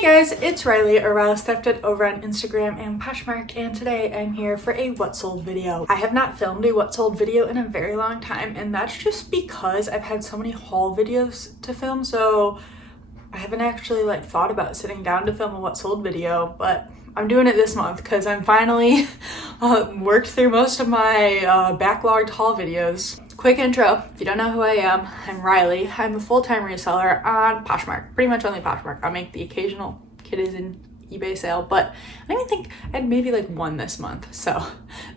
Hey guys, it's Riley or Riley Stepdad over on Instagram and Poshmark, and today I'm here for a what sold video. I have not filmed a what sold video in a very long time, and that's just because I've had so many haul videos to film, so I haven't actually thought about sitting down to film a what sold video, but I'm doing it this month because I'm finally worked through most of my backlogged haul videos. Quick intro, if you don't know who I am, I'm Riley. I'm a full-time reseller on Poshmark, pretty much only Poshmark. I make the occasional Kidizen eBay sale, but I don't even think I had maybe one this month. So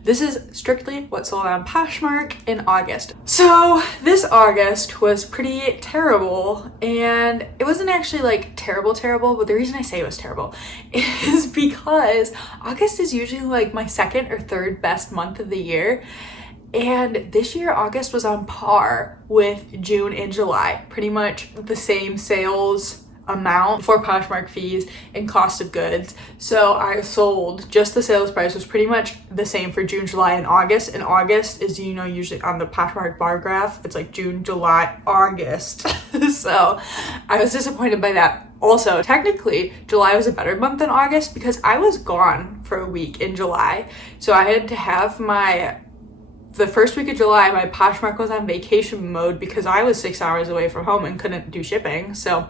this is strictly what sold on Poshmark in August. So this August was pretty terrible, and it wasn't actually terrible, but the reason I say it was terrible is because August is usually my second or third best month of the year. And this year, August was on par with June and July, pretty much the same sales amount for Poshmark fees and cost of goods. So I sold, just the sales price was pretty much the same for June, July, and August. And August is, usually on the Poshmark bar graph, it's June, July, August. So I was disappointed by that. Also, technically, July was a better month than August because I was gone for a week in July. So I had to have the first week of July, my Poshmark was on vacation mode because I was 6 hours away from home and couldn't do shipping. So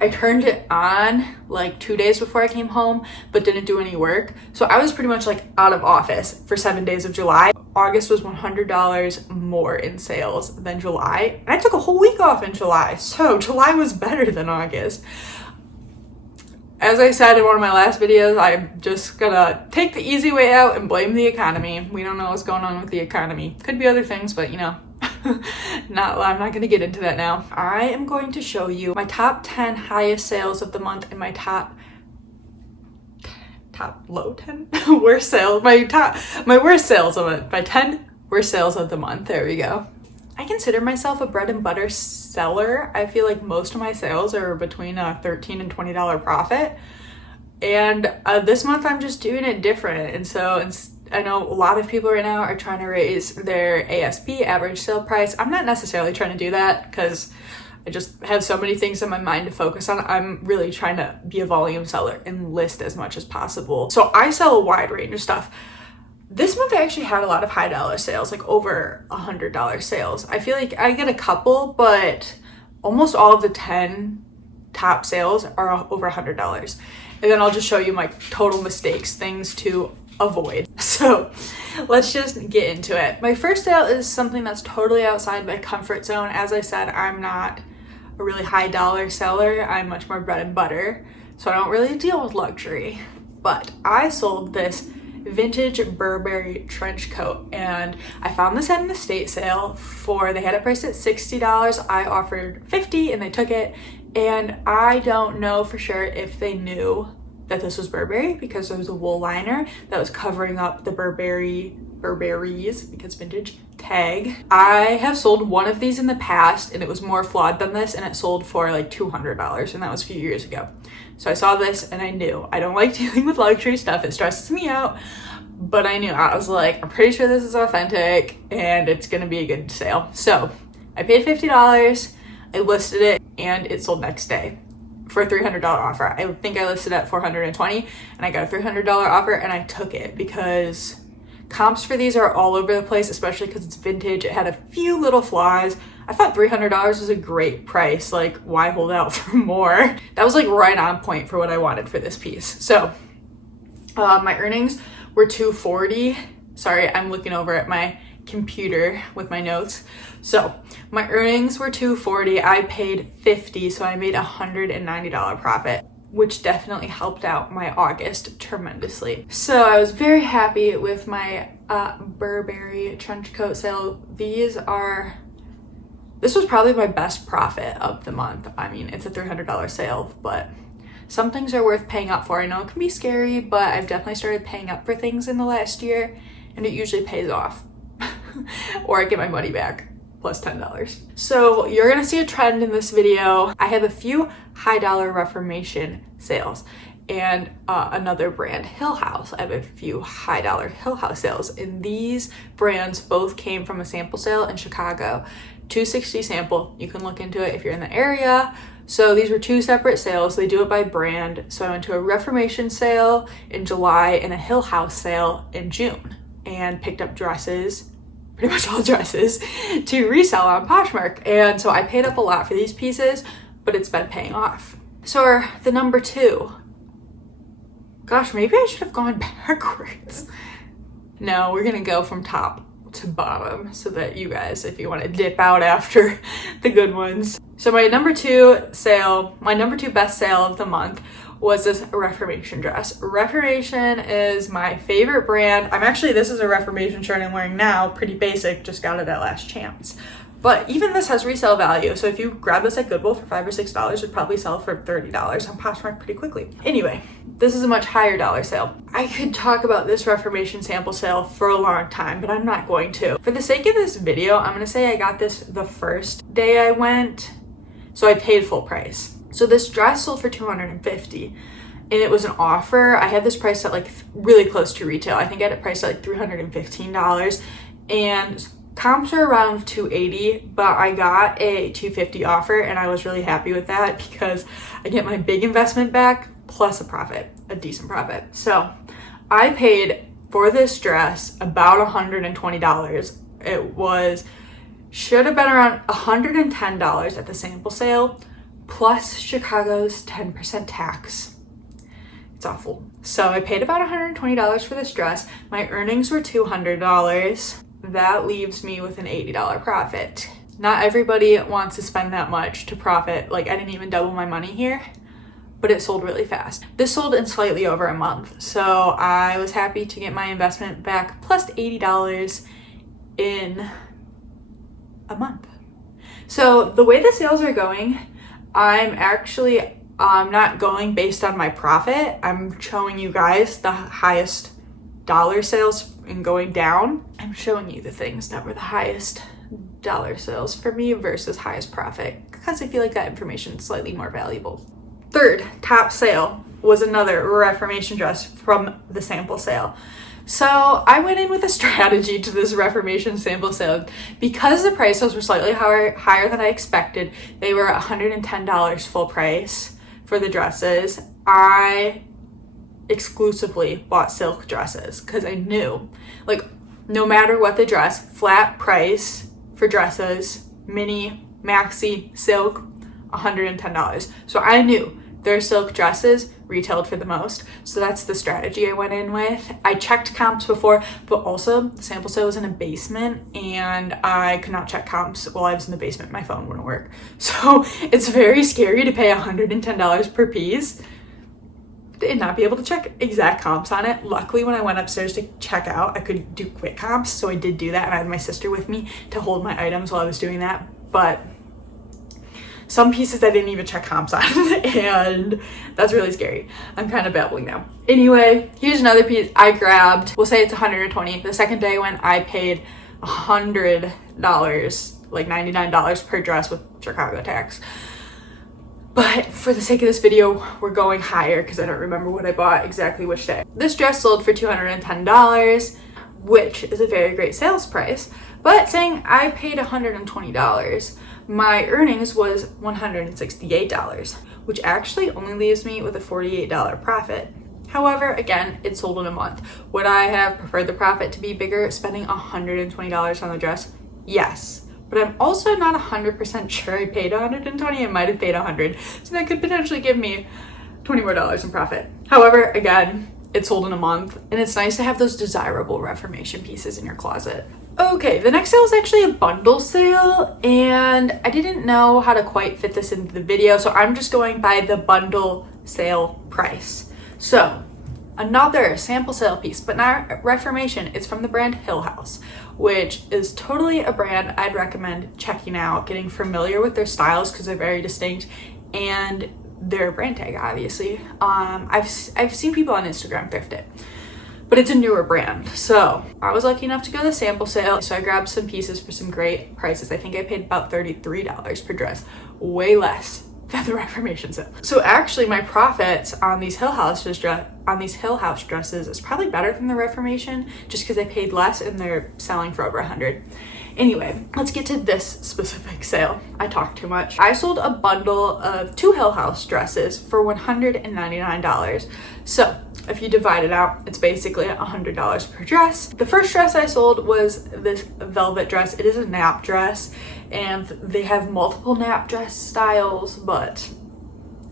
I turned it on 2 days before I came home, but didn't do any work. So I was pretty much out of office for 7 days of July. August was $100 more in sales than July. And I took a whole week off in July. So July was better than August. As I said in one of my last videos, I'm just gonna take the easy way out and blame the economy. We don't know what's going on with the economy. Could be other things, but I'm not gonna get into that now. I am going to show you my top 10 highest sales of the month and my top low 10 worst sales. My worst sales of it. My 10 worst sales of the month. There we go. I consider myself a bread and butter seller. I feel like most of my sales are between a $13 and $20 profit. And this month I'm just doing it different. And so I know a lot of people right now are trying to raise their ASP, average sale price. I'm not necessarily trying to do that because I just have so many things in my mind to focus on. I'm really trying to be a volume seller and list as much as possible. So I sell a wide range of stuff. This month I actually had a lot of high dollar sales, over $100 sales. I feel like I get a couple, but almost all of the 10 top sales are over $100. And then I'll just show you my total mistakes, things to avoid. So let's just get into it. My first sale is something that's totally outside my comfort zone. As I said, I'm not a really high dollar seller. I'm much more bread and butter. So I don't really deal with luxury. But I sold this vintage Burberry trench coat, and I found this at an estate sale they had it priced at $60. I offered $50 and they took it, and I don't know for sure if they knew that this was Burberry because there was a wool liner that was covering up the Burberry's, because vintage, tag. I have sold one of these in the past and it was more flawed than this, and it sold for $200, and that was a few years ago. So I saw this and I knew I don't like dealing with luxury stuff. It stresses me out, but I knew. I was I'm pretty sure this is authentic and it's gonna be a good sale. So I paid $50, I listed it, and it sold next day for a $300 offer. I think I listed at $420 and I got a $300 offer, and I took it because comps for these are all over the place, especially because it's vintage. It had a few little flaws. I thought $300 was a great price. Why hold out for more? That was right on point for what I wanted for this piece. So my earnings were $240. Sorry, I'm looking over at my computer with my notes. So my earnings were $240. I paid $50, so I made a $190 profit, which definitely helped out my August tremendously. So I was very happy with my Burberry trench coat sale. This was probably my best profit of the month. I mean, it's a $300 sale, but some things are worth paying up for. I know it can be scary, but I've definitely started paying up for things in the last year, and it usually pays off. Or I get my money back plus $10. So you're gonna see a trend in this video. I have a few high dollar Reformation sales and another brand, Hill House. I have a few high dollar Hill House sales, and these brands both came from a sample sale in Chicago. $260 sample. You can look into it if you're in the area. So these were two separate sales. They do it by brand. So I went to a Reformation sale in July and a Hill House sale in June and picked up dresses, pretty much all dresses, to resell on Poshmark. And so I paid up a lot for these pieces, but it's been paying off. So the number 2. Gosh, maybe I should have gone backwards. No, we're gonna go from top to bottom so that you guys, if you want to dip out after the good ones. So my number 2 best sale of the month was this Reformation dress. Reformation is my favorite brand. This is a Reformation shirt I'm wearing now, pretty basic, just got it at Last Chance. But even this has resale value. So if you grab this at Goodwill for $5 or $6, it'd probably sell for $30 on Poshmark pretty quickly. Anyway, this is a much higher dollar sale. I could talk about this Reformation sample sale for a long time, but I'm not going to. For the sake of this video, I'm gonna say I got this the first day I went, so I paid full price. So this dress sold for $250, and it was an offer. I had this priced at like really close to retail. I think I had it priced at like $315, and comps are around $280, but I got a $250 offer, and I was really happy with that because I get my big investment back plus a profit, a decent profit. So I paid for this dress about $120. It should have been around $110 at the sample sale, plus Chicago's 10% tax. It's awful. So I paid about $120 for this dress. My earnings were $200. That leaves me with an $80 profit. Not everybody wants to spend that much to profit. Like, I didn't even double my money here, but it sold really fast. This sold in slightly over a month, so I was happy to get my investment back plus $80 in a month. So the way the sales are going, I'm not going based on my profit. I'm showing you guys the highest dollar sales and going down. I'm showing you the things that were the highest dollar sales for me versus highest profit, because I feel like that information is slightly more valuable. Third top sale was another Reformation dress from the sample sale. So I went in with a strategy to this Reformation sample sale. Because the prices were slightly higher than I expected, they were $110 full price for the dresses. I exclusively bought silk dresses because I knew, like, no matter what the dress, flat price for dresses, mini, maxi, silk, $110. So I knew their silk dresses retailed for the most. So that's the strategy I went in with. I checked comps before, but also the sample sale was in a basement and I could not check comps while I was in the basement. My phone wouldn't work. So it's very scary to pay $110 per piece and not be able to check exact comps on it. Luckily, when I went upstairs to check out, I could do quick comps, so I did do that, and I had my sister with me to hold my items while I was doing that. But some pieces I didn't even check comps on, and that's really scary. I'm kind of babbling now. Anyway, here's another piece I grabbed. We'll say it's $120. The second day when I paid $100, like $99 per dress with Chicago tax. But for the sake of this video, we're going higher because I don't remember what I bought exactly which day. This dress sold for $210, which is a very great sales price. But saying I paid $120, my earnings was $168, which actually only leaves me with a $48 profit. However, again, it sold in a month. Would I have preferred the profit to be bigger, spending $120 on the dress? Yes. But I'm also not 100% sure I paid $120. I might have paid $100. So that could potentially give me $20 more in profit. However, again, it sold in a month, and it's nice to have those desirable Reformation pieces in your closet. Okay, the next sale is actually a bundle sale, and I didn't know how to quite fit this into the video, so I'm just going by the bundle sale price. So, another sample sale piece, but not Reformation. It's from the brand Hill House, which is totally a brand I'd recommend checking out, getting familiar with their styles because they're very distinct, and their brand tag, obviously. I've seen people on Instagram thrift it, but it's a newer brand. So I was lucky enough to go to the sample sale, so I grabbed some pieces for some great prices. I think I paid about $33 per dress, way less than the Reformation sale. So actually my profits on these Hill House dresses is probably better than the Reformation, just because I paid less and they're selling for over $100. Anyway, let's get to this specific sale. I talk too much. I sold a bundle of 2 Hill House dresses for $199. So if you divide it out, it's basically $100 per dress. The first dress I sold was this velvet dress. It is a nap dress, and they have multiple nap dress styles, but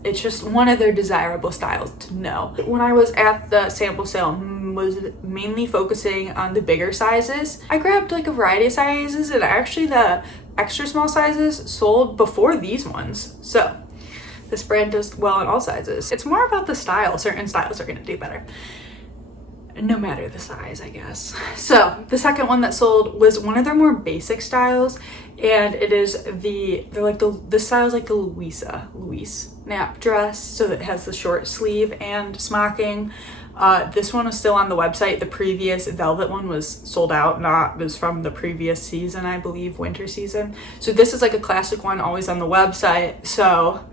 it's just one of their desirable styles to know. When I was at the sample sale, was mainly focusing on the bigger sizes. I grabbed like a variety of sizes, and actually the extra small sizes sold before these ones. So this brand does well in all sizes. It's more about the style. Certain styles are gonna do better, no matter the size, I guess. So the second one that sold was one of their more basic styles, and it is the style is like the Luis nap dress. So it has the short sleeve and smocking. This one was still on the website. The previous velvet one was sold out. It was from the previous season, I believe, winter season. So this is like a classic one, always on the website. So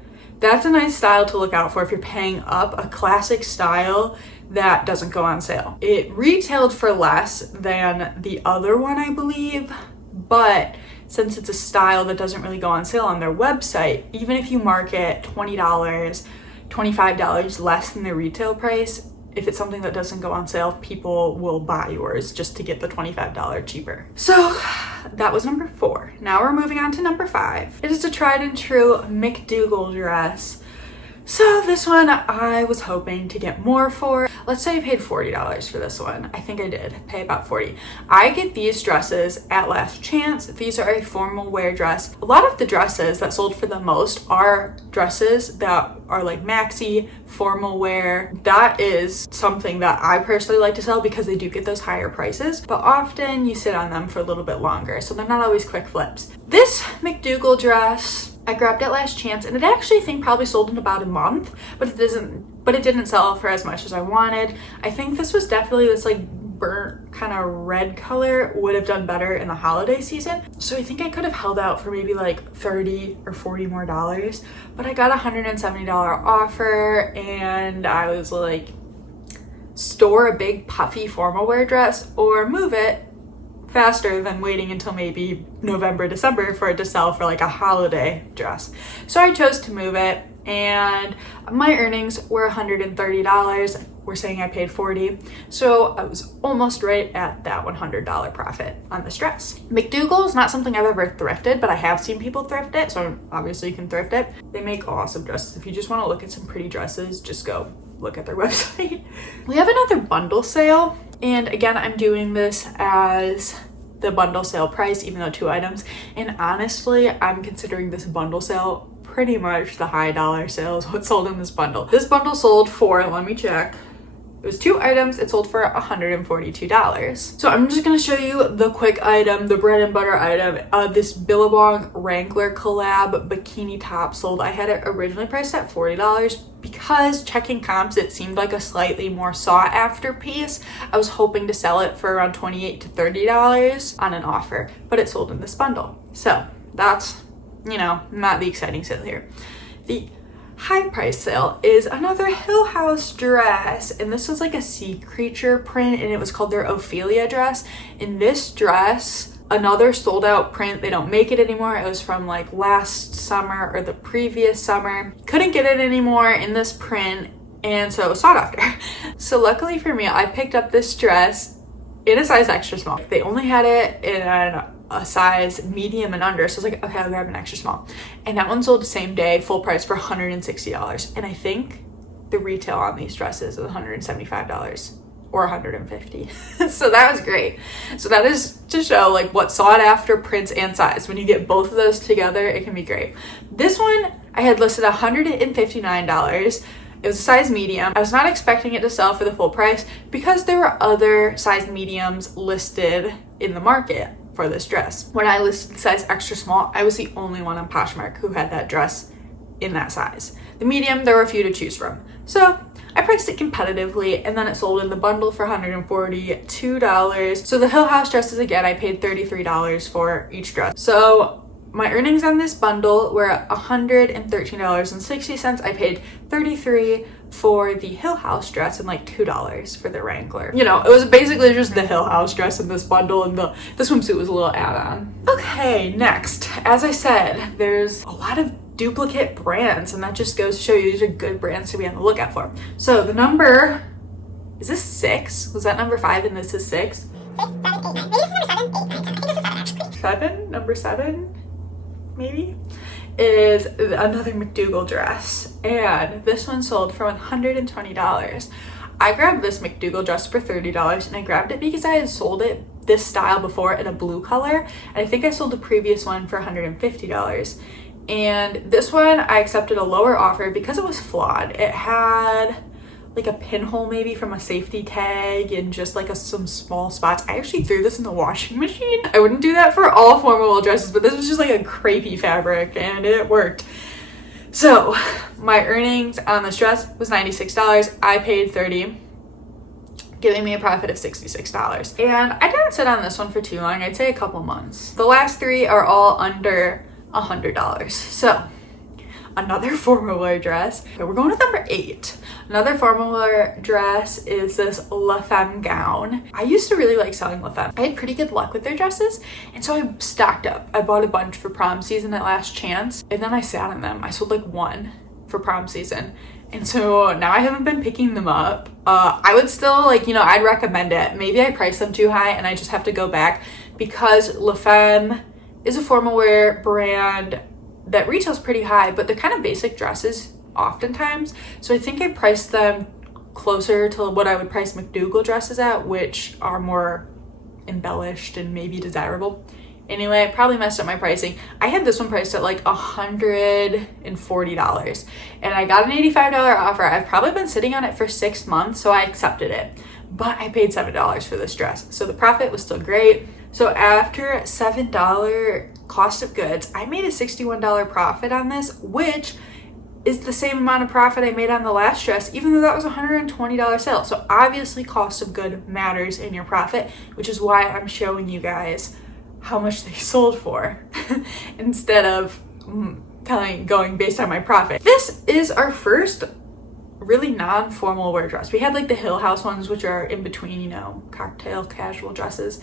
that's a nice style to look out for if you're paying up, a classic style that doesn't go on sale. It retailed for less than the other one, I believe, but since it's a style that doesn't really go on sale on their website, even if you mark it $20, $25 less than the retail price, if it's something that doesn't go on sale, people will buy yours just to get the $25 cheaper. So that was number 4. Now we're moving on to number 5. It is a tried and true McDougal dress. So this one I was hoping to get more for. Let's say I paid $40 for this one. I think I did pay about $40. I get these dresses at Last Chance. These are a formal wear dress. A lot of the dresses that sold for the most are dresses that are like maxi, formal wear. That is something that I personally like to sell because they do get those higher prices, but often you sit on them for a little bit longer, so they're not always quick flips. This McDougal dress I grabbed at Last Chance, and it actually I think probably sold in about a month, but it didn't sell for as much as I wanted. I think this was definitely this like burnt kind of red color, would have done better in the holiday season. So I think I could have held out for maybe like $30 or $40 more, but I got a $170 offer, and I was like, store a big puffy formal wear dress or move it faster than waiting until maybe November, December for it to sell for like a holiday dress. So I chose to move it, and my earnings were $130. We're saying I paid $40. So I was almost right at that $100 profit on this dress. McDougal is not something I've ever thrifted, but I have seen people thrift it, so obviously you can thrift it. They make awesome dresses. If you just want to look at some pretty dresses, just go look at their website. We have another bundle sale. And again, I'm doing this as the bundle sale price, even though 2 items. And honestly, I'm considering this bundle sale pretty much the high dollar sale is what sold in this bundle. This bundle sold for, let me check. It was 2 items. It sold for $142. So I'm just going to show you the quick item, the bread and butter item. This Billabong Wrangler collab bikini top sold. I had it originally priced at $40 because checking comps, it seemed like a slightly more sought after piece. I was hoping to sell it for around $28 to $30 on an offer, but it sold in this bundle. So that's, not the exciting sale here. The high price sale is another Hill House dress, and this was like a sea creature print, and it was called their Ophelia dress. In this dress, another sold out print, they don't make it anymore. It was from like last summer or the previous summer. Couldn't get it anymore in this print, and so it was sought after. So luckily for me, I picked up this dress in a size extra small. They only had it in a size medium and under, so I was like, okay, I'll grab an extra small. And that one sold the same day, full price for $160. And I think the retail on these dresses is $175 or $150. So that was great. So that is to show like what sought after prints and size. When you get both of those together, it can be great. This one I had listed $159. It was a size medium. I was not expecting it to sell for the full price because there were other size mediums listed in the market for this dress. When I listed the size extra small, I was the only one on Poshmark who had that dress in that size. The medium, there were a few to choose from. So I priced it competitively, and then it sold in the bundle for $142. So the Hill House dresses, again, I paid $33 for each dress. So my earnings on this bundle were $113.60. I paid $33 for the Hill House dress and like $2 for the Wrangler. You know, it was basically just the Hill House dress in this bundle, and the swimsuit was a little add-on. Okay, next, as I said, there's a lot of duplicate brands, and that just goes to show you these are good brands to be on the lookout for. So the number, is this 6? Was that number 5 and this is 6? 7? Number 7? Maybe? Is another McDougal dress, and this one sold for $120. I grabbed this McDougal dress for $30, and I grabbed it because I had sold this style before in a blue color, and I think I sold the previous one for $150. And this one I accepted a lower offer because it was flawed. It had like a pinhole maybe from a safety tag and just like some small spots. I actually threw this in the washing machine. I wouldn't do that for all formal dresses, but this was just like a crepey fabric and it worked. So my earnings on this dress was $96. I paid $30, giving me a profit of $66. And I didn't sit on this one for too long. I'd say a couple months. The last 3 are all under $100. So another formal wear dress. Okay, we're going with number 8. Another formal wear dress is this La Femme gown. I used to really like selling La Femme. I had pretty good luck with their dresses, and so I stocked up. I bought a bunch for prom season at Last Chance, and then I sat on them. I sold like 1 for prom season, and so now I haven't been picking them up. I would still like, you know, I'd recommend it. Maybe I priced them too high and I just have to go back, because La Femme is a formal wear brand that retails pretty high, but they're kind of basic dresses oftentimes. So I think I priced them closer to what I would price McDougal dresses at, which are more embellished and maybe desirable. Anyway, I probably messed up my pricing. I had this one priced at like $140, and I got an $85 offer. I've probably been sitting on it for 6 months, so I accepted it. But I paid $7 for this dress, so the profit was still great. So after $7 cost of goods, I made a $61 profit on this, which is the same amount of profit I made on the last dress, even though that was a $120 sale. So obviously cost of good matters in your profit, which is why I'm showing you guys how much they sold for instead of going based on my profit. This is our first really non-formal wear dress. We had like the Hill House ones, which are in between, you know, cocktail casual dresses.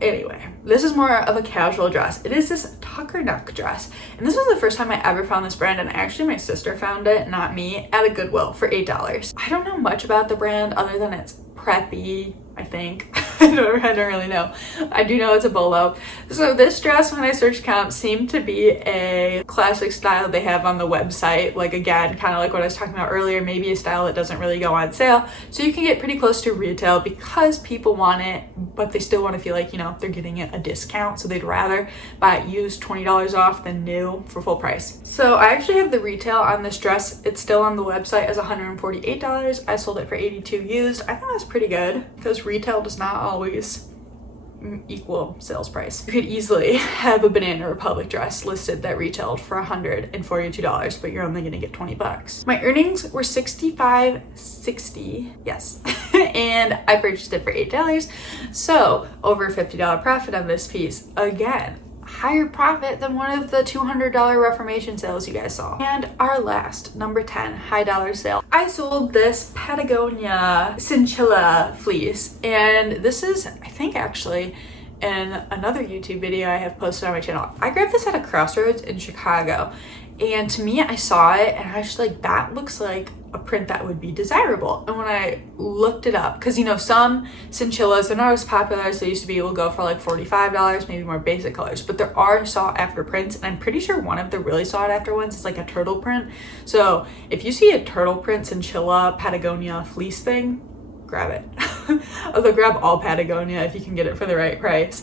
Anyway, this is more of a casual dress. It is this tucker neck dress, and this was the first time I ever found this brand, and actually my sister found it, not me, at a Goodwill for $8. I don't know much about the brand other than it's preppy, I think. I don't really know. I do know it's a bolo. So this dress, when I searched comps, seemed to be a classic style they have on the website. Like, again, kind of like what I was talking about earlier, maybe a style that doesn't really go on sale. So you can get pretty close to retail because people want it, but they still want to feel like, you know, they're getting it a discount. So they'd rather buy it used $20 off than new for full price. So I actually have the retail on this dress. It's still on the website as $148. I sold it for $82 used. I think that's pretty good because retail does not always equal sales price. You could easily have a Banana Republic dress listed that retailed for $142, but you're only gonna get $20. My earnings were $65.60, yes, and I purchased it for $8. So over $50 profit on this piece. Again, higher profit than one of the $200 Reformation sales you guys saw. And our last, number 10, high dollar sale. I sold this Patagonia Cinchilla fleece, and this is, I think, actually in another YouTube video I have posted on my channel. I grabbed this at a Crossroads in Chicago, and to me, I saw it and I was just like, that looks like a print that would be desirable. And when I looked it up, because you know, some cinchillas, they're not as popular as they used to be, will go for like $45, maybe more basic colors, but there are sought after prints, and I'm pretty sure one of the really sought after ones is like a turtle print. So if you see a turtle print cinchilla Patagonia fleece thing, grab it. Although grab all Patagonia if you can get it for the right price.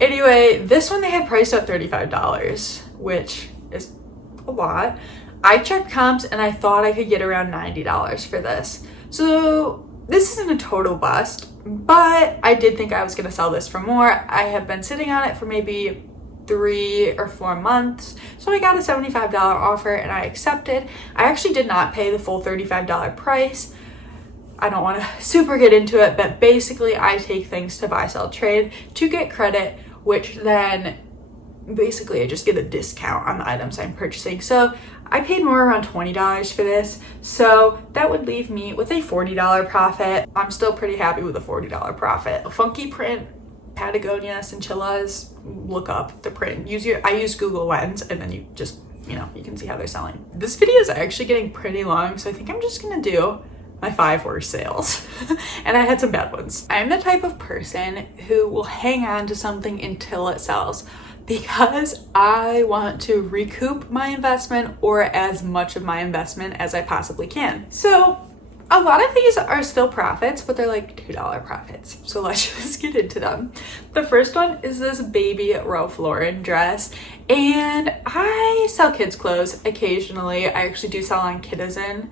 Anyway, this one they had priced at $35, which is a lot. I checked comps and I thought I could get around $90 for this. So this isn't a total bust, but I did think I was gonna sell this for more. I have been sitting on it for maybe 3 or 4 months. So I got a $75 offer and I accepted. I actually did not pay the full $35 price. I don't want to super get into it, but basically I take things to buy, sell, trade to get credit, which then basically I just get a discount on the items I'm purchasing. So I paid more, around $20 for this, so that would leave me with a $40 profit. I'm still pretty happy with a $40 profit. A funky print, Patagonia Cinchillas, look up the print. I use Google Lens, and then you just, you can see how they're selling. This video is actually getting pretty long, so I think I'm just gonna do my 5 worst sales. And I had some bad ones. I'm the type of person who will hang on to something until it sells, because I want to recoup my investment, or as much of my investment as I possibly can. So a lot of these are still profits, but they're like $2 profits. So let's just get into them. The first one is this baby Ralph Lauren dress. And I sell kids clothes occasionally. I actually do sell on Kidizen,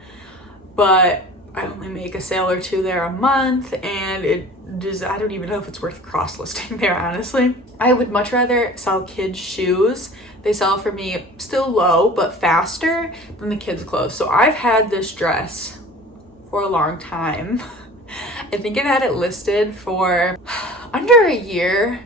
but I only make a sale or two there a month, and I don't even know if it's worth cross-listing there, honestly. I would much rather sell kids shoes. They sell for me still low, but faster than the kids clothes. So I've had this dress for a long time. I think I've had it listed for under a year,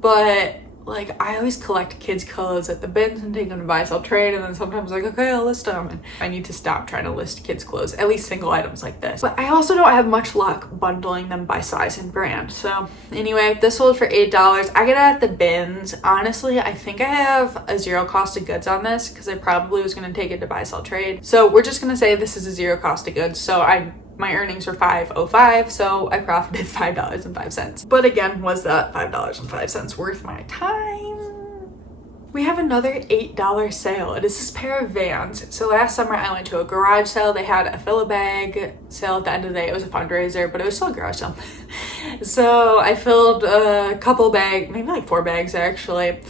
but like I always collect kids clothes at the bins and take them to buy, sell, trade, and then sometimes like, okay, I'll list them. And I need to stop trying to list kids clothes, at least single items like this. But I also don't have much luck bundling them by size and brand. So anyway, this sold for $8. I get it at the bins. Honestly, I think I have a zero cost of goods on this, because I probably was going to take it to buy, sell, trade. So we're just going to say this is a zero cost of goods. So my earnings were $5.05, so I profited $5.05. But again, was that $5.05 worth my time? We have another $8 sale. It is this pair of Vans. So last summer I went to a garage sale. They had a fill a bag sale at the end of the day. It was a fundraiser, but it was still a garage sale. So I filled a couple bags, maybe like 4 bags actually,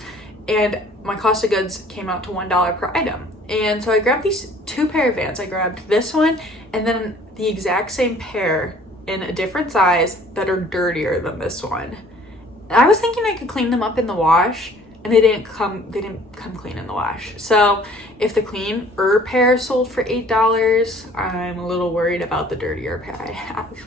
and my cost of goods came out to $1 per item. And so I grabbed these 2 pair of Vans. I grabbed this one and then the exact same pair in a different size that are dirtier than this one. And I was thinking I could clean them up in the wash, and they didn't come clean in the wash. So if the cleaner pair sold for $8, I'm a little worried about the dirtier pair I have.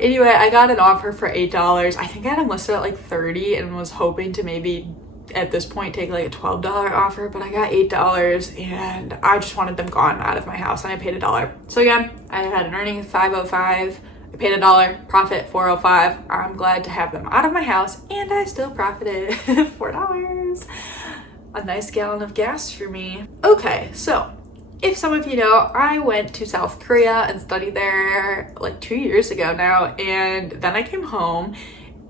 Anyway, I got an offer for $8. I think I had them listed at like $30 and was hoping to maybe at this point take like a $12 offer, but I got $8 and I just wanted them gone out of my house, and I paid $1. So again, I had an earning of $5.05. I paid $1, profit $4.05. I'm glad to have them out of my house, and I still profited $4. A nice gallon of gas for me. Okay, so if some of you know, I went to South Korea and studied there like 2 years ago now, and then I came home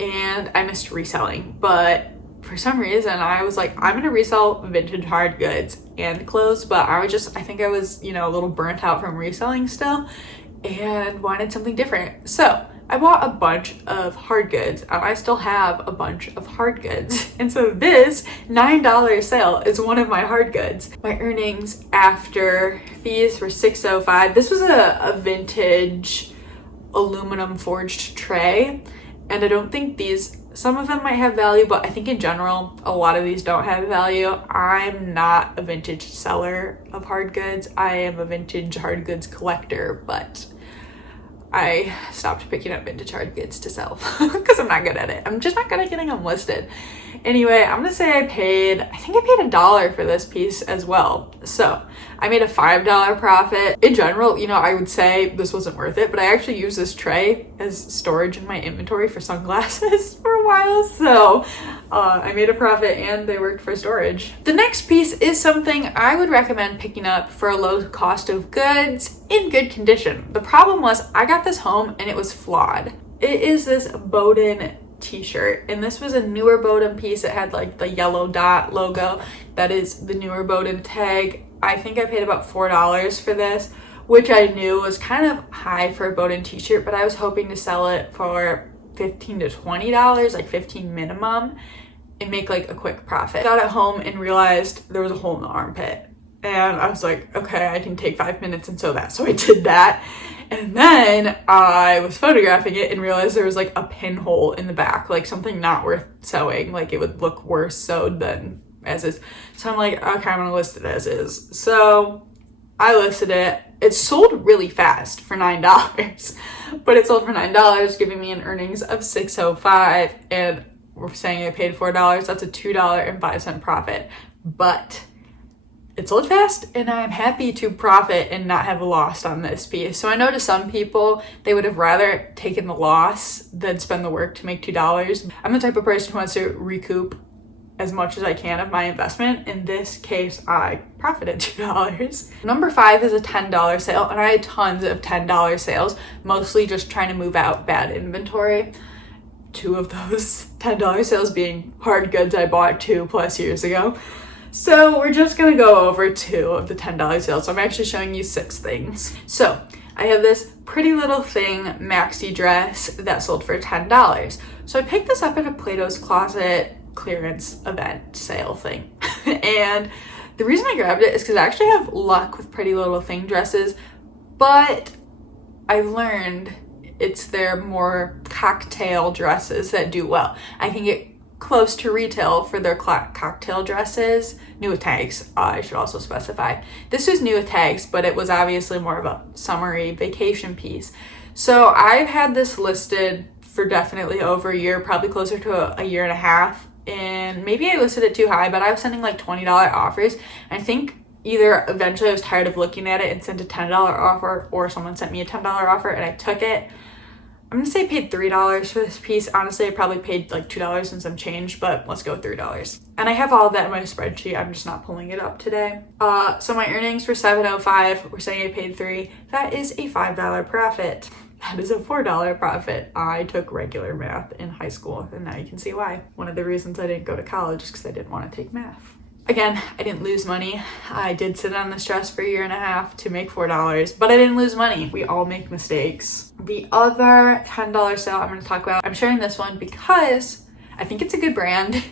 and I missed reselling, but for some reason I was like, I'm gonna resell vintage hard goods and clothes, but I think I was, a little burnt out from reselling still and wanted something different. So I bought a bunch of hard goods, and I still have a bunch of hard goods. And so this $9 sale is one of my hard goods. My earnings after fees were $6.05. This was a vintage aluminum forged tray, and I don't think some of them might have value, but I think in general, a lot of these don't have value. I'm not a vintage seller of hard goods. I am a vintage hard goods collector, but I stopped picking up vintage hard goods to sell because I'm not good at it. I'm just not good at getting them listed. Anyway, I'm gonna say I paid $1 for this piece as well. So I made a $5 profit. In general, I would say this wasn't worth it, but I actually used this tray as storage in my inventory for sunglasses for a while. So I made a profit and they worked for storage. The next piece is something I would recommend picking up for a low cost of goods in good condition. The problem was I got this home and it was flawed. It is this Bowden t-shirt, and this was a newer Bowden piece. It had like the yellow dot logo. That is the newer Bowden tag. I think I paid about $4 for this, which I knew was kind of high for a Bowden t-shirt, but I was hoping to sell it for $15 to $20, like $15 minimum, and make like a quick profit. Got it home and realized there was a hole in the armpit. And I was like, okay, I can take 5 minutes and sew that. So I did that. And then I was photographing it and realized there was like a pinhole in the back, like something not worth sewing. Like it would look worse sewed than as is. So I'm like, okay, I'm gonna list it as is. So I listed it. It sold really fast for $9, but it sold for $9, giving me an earnings of $6.05. And we're saying I paid $4. That's a $2.05 profit. But it sold fast, and I'm happy to profit and not have a loss on this piece. So I know to some people, they would have rather taken the loss than spend the work to make $2. I'm the type of person who wants to recoup as much as I can of my investment. In this case, I profited $2. Number 5 is a $10 sale, and I had tons of $10 sales, mostly just trying to move out bad inventory. 2 of those $10 sales being hard goods I bought 2+ years ago. So we're just gonna go over 2 of the $10 sales. So I'm actually showing you 6 things. So I have this pretty little thing maxi dress that sold for $10. So I picked this up at a Plato's Closet clearance event sale thing. And the reason I grabbed it is because I actually have luck with pretty little thing dresses, but I've learned it's their more cocktail dresses that do well. I can get close to retail for their cocktail dresses, new with tags. I should also specify. This was new with tags, but it was obviously more of a summery vacation piece. So I've had this listed for definitely over a year, probably closer to a year and a half. And maybe I listed it too high, but I was sending like $20 offers. And I think either eventually I was tired of looking at it and sent a $10 offer, or someone sent me a $10 offer and I took it. I'm gonna say I paid $3 for this piece. Honestly, I probably paid like $2 and some change, but let's go with $3. And I have all of that in my spreadsheet. I'm just not pulling it up today. So my earnings were $7.05. We're saying I paid $3. That is a $5 profit. That is a $4 profit. I took regular math in high school, and now you can see why. One of the reasons I didn't go to college is because I didn't want to take math. Again, I didn't lose money. I did sit on this dress for a year and a half to make $4, but I didn't lose money. We all make mistakes. The other $10 sale I'm going to talk about, I'm sharing this one because I think it's a good brand,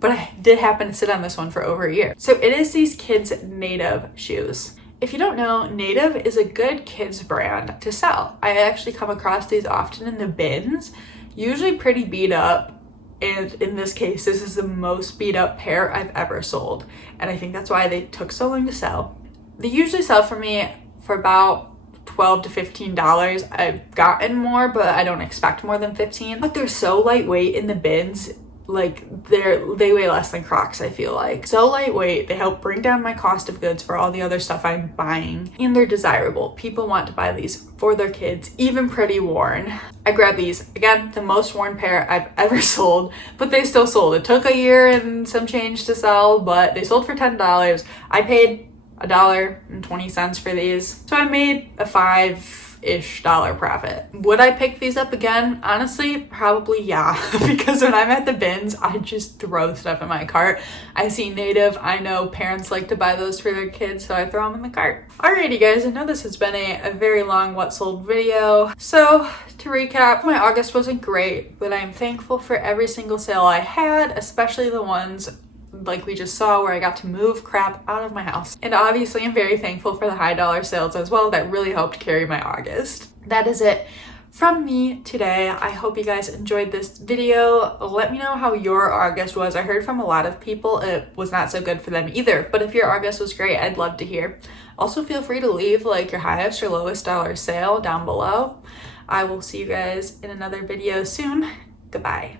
but I did happen to sit on this one for over a year. So it is these kids' Native shoes. If you don't know, Native is a good kids brand to sell. I actually come across these often in the bins, usually pretty beat up. And in this case, this is the most beat up pair I've ever sold. And I think that's why they took so long to sell. They usually sell for me for about $12 to $15. I've gotten more, but I don't expect more than 15. But they're so lightweight in the bins. Like they weigh less than Crocs, I feel like. So lightweight, they help bring down my cost of goods for all the other stuff I'm buying. And they're desirable. People want to buy these for their kids, even pretty worn. I grabbed these. Again, the most worn pair I've ever sold, but they still sold. It took a year and some change to sell, but they sold for $10. I paid $1.20 for these. So I made a $5-ish profit. Would I pick these up again? Honestly, probably yeah. Because when I'm at the bins, I just throw stuff in my cart. I see Native. I know parents like to buy those for their kids, so I throw them in the cart. Alrighty guys, I know this has been a very long what sold video. So to recap, my August wasn't great, but I'm thankful for every single sale I had, especially the ones like we just saw where I got to move crap out of my house. And obviously I'm very thankful for the high dollar sales as well that really helped carry my August. That is it from me today. I hope you guys enjoyed this video. Let me know how your August was. I heard from a lot of people it was not so good for them either, but if your August was great, I'd love to hear. Also feel free to leave like your highest or lowest dollar sale down below. I will see you guys in another video soon. Goodbye.